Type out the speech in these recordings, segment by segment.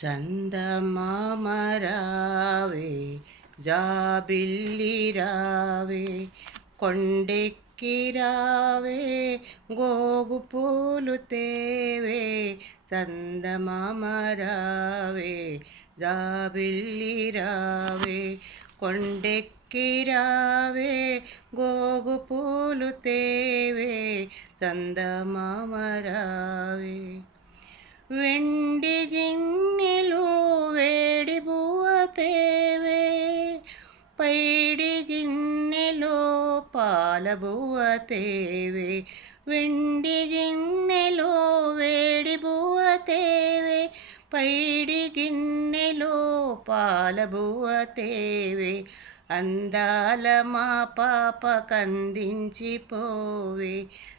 చందమామ రావే జాబిల్లి రావే కొండెక్కి రావే గోగు పూలు తేవే చందమామ రావే జాబిల్లి రావే కొండెక్కి రావే గోగు పూలు తేవే చందమామ రావే వెండి గిన్నెలో వేడి బువ్వ తేవే పైడి గిన్నెలో పాల బువ్వ తేవే వెండి గిన్నెలో వేడి బువ్వ తేవే పైడి గిన్నెలో పాల బువ్వ తేవే అందాల మా పాప కందించిపోవే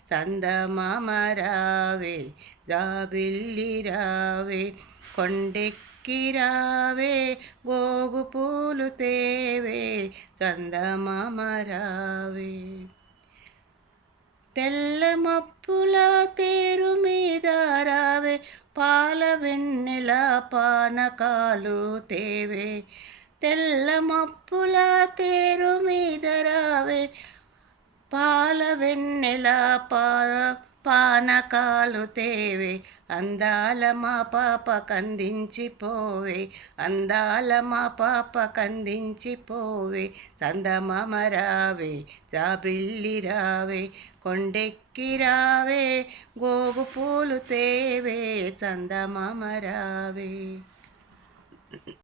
చందమామ రావే జాబిల్లి రావే కొండెక్కి రావే గోగు పూలు తేవే చందమామ రావే తెల్ల మప్పుల తేరు మీద రావే పాల వెన్నెల పానకాలు తేవే తెల్ల మప్పుల తేరు మీద రావే పాల వెన్నెల పానకాలు తేవే అందాల మా పాప కందించిపోవే అందాల మా పాప కందించిపోవే చందమామ రావే జాబిల్లి రావే కొండెక్కి రావే గోగు పూలు తేవే చందమామ రావే.